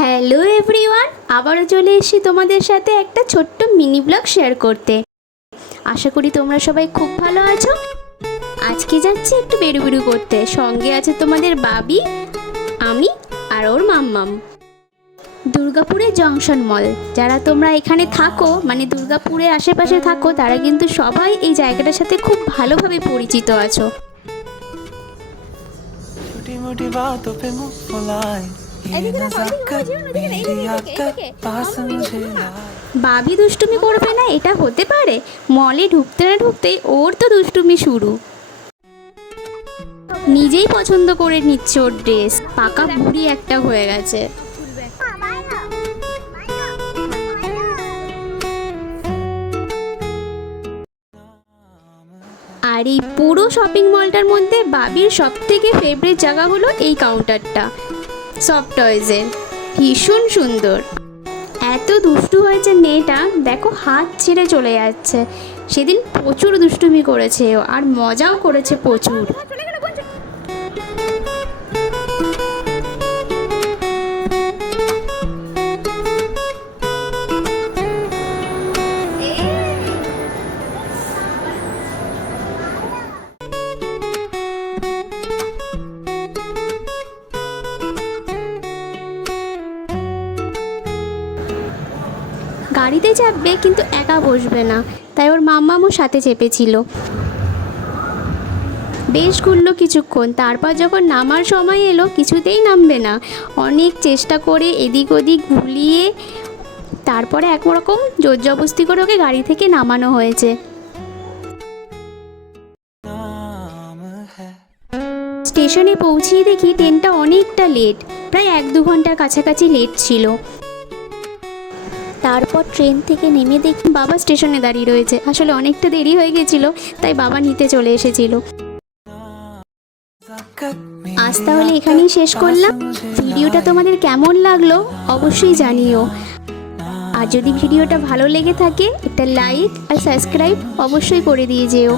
Hello everyone, আবারও চলে এসেছি তোমাদের সাথে একটা ছোট্ট মিনি ব্লগ শেয়ার করতে। আশা করি তোমরা সবাই খুব ভালো আছো। আজকে যাচ্ছি একটু বেরু করতে, সঙ্গে আছে তোমাদের বাবি, আমি আর ওর মাম্মাম। দুর্গাপুরের জংশন মল, যারা তোমরা এখানে থাকো মানে দুর্গাপুরের আশেপাশে থাকো, তারা কিন্তু সবাই এই জায়গাটার সাথে খুব ভালোভাবে পরিচিত আছো। বাবি দুষ্টুমি করবে না এটা হতে পারে? মলে ঢুকতে না ঢুকতেই ওর তো দুষ্টুমি শুরু। নিজেই পছন্দ করে নিচ্ছে ওর ড্রেস, পাকা বুড়ি একটা হয়ে গেছে। আর এই পুরো শপিং মলটার মধ্যে বাবির সব থেকে ফেভারিট জায়গা হলো এই কাউন্টারটা সফট টয়েজের, ভীষণ সুন্দর। এত দুষ্টু হয়েছে মেয়েটা, দেখো হাত ছেড়ে চলে যাচ্ছে। সেদিন প্রচুর দুষ্টুমি করেছে আর মজাও করেছে প্রচুর। গাড়িতে চাপবে কিন্তু একা বসবে না, তাই ওর মাম্মামও সাথে চেপেছিল। বেশ ঘুরলো কিছুক্ষণ, তারপর যখন নামার সময় এলো কিছুতেই নামবে না। অনেক চেষ্টা করে এদিক ওদিক ভুলিয়ে তারপরে একরকম জোর জবরদস্তি করে ওকে গাড়ি থেকে নামানো হয়েছে। স্টেশনে পৌঁছিয়ে দেখি ট্রেনটা অনেকটা লেট, প্রায় 1-2 ঘন্টার কাছাকাছি লেট ছিল। তারপর ট্রেন থেকে নেমে দেখি বাবা স্টেশনে দাঁড়িয়ে রয়েছে। আসলে অনেকটা দেরি হয়ে গেছিল, তাই বাবা নিতে চলে এসেছিল। আজ তাহলে এখানেই শেষ করলাম। ভিডিওটা তোমাদের কেমন লাগলো অবশ্যই জানিও। আর যদি ভিডিওটা ভালো লেগে থাকে একটা লাইক আর সাবস্ক্রাইব অবশ্যই করে দিয়ে যেও।